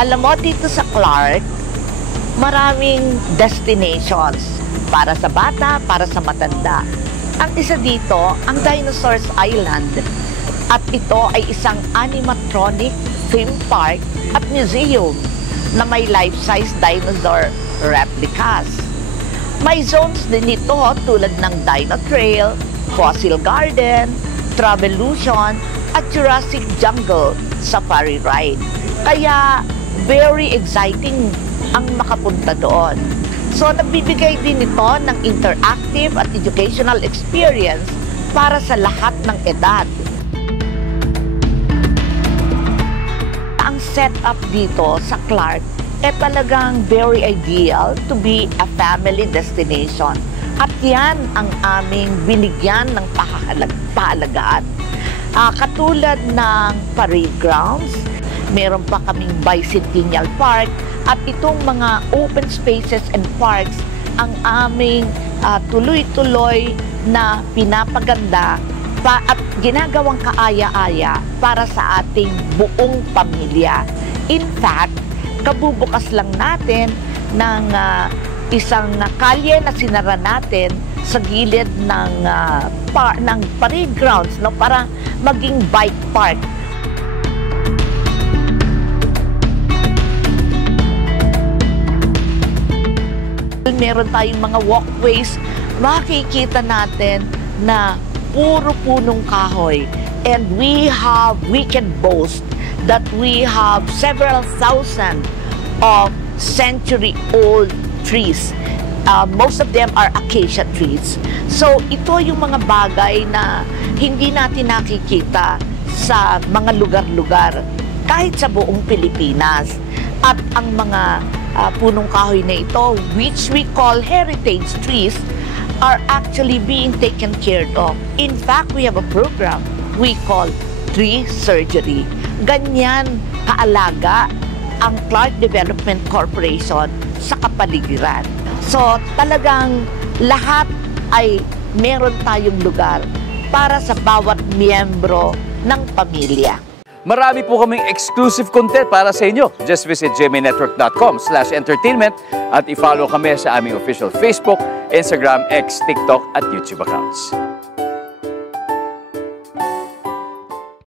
Alam mo, dito sa Clark, maraming destinations para sa bata, para sa matanda. Ang isa dito, ang Dinosaurs Island. At ito ay isang animatronic theme park at museum na may life-size dinosaur replicas. May zones din ito tulad ng Dino Trail, Fossil Garden, Travelution at Jurassic Jungle Safari Ride. Kaya very exciting ang makapunta doon. So nagbibigay din ito ng interactive at educational experience para sa lahat ng edad. Ang setup dito sa Clark talagang very ideal to be a family destination. At yan ang aming binigyan ng pahalagaan. Katulad ng parade grounds, meron pa kaming bicentennial park, at itong mga open spaces and parks ang aming tuloy-tuloy na pinapaganda at ginagawang kaaya-aya para sa ating buong pamilya. In fact, kabubukas lang natin ng isang kalye na sinara natin sa gilid ng parade grounds, no, para maging bike park. Meron tayong mga walkways, makikita natin na puro punong kahoy. And we can boast that we have several thousand of century-old trees. Most of them are acacia trees. So ito yung mga bagay na hindi natin nakikita sa mga lugar-lugar, kahit sa buong Pilipinas. At ang mga punong kahoy na ito, which we call heritage trees, are actually being taken care of. In fact, we have a program we call Tree Surgery. Ganyan kaalaga ang Clark Development Corporation sa kapaligiran. So talagang lahat ay meron tayong lugar para sa bawat miyembro ng pamilya. Marami po kaming exclusive content para sa inyo. Just visit gmanetwork.com/entertainment at i-follow kami sa aming official Facebook, Instagram, X, TikTok at YouTube accounts.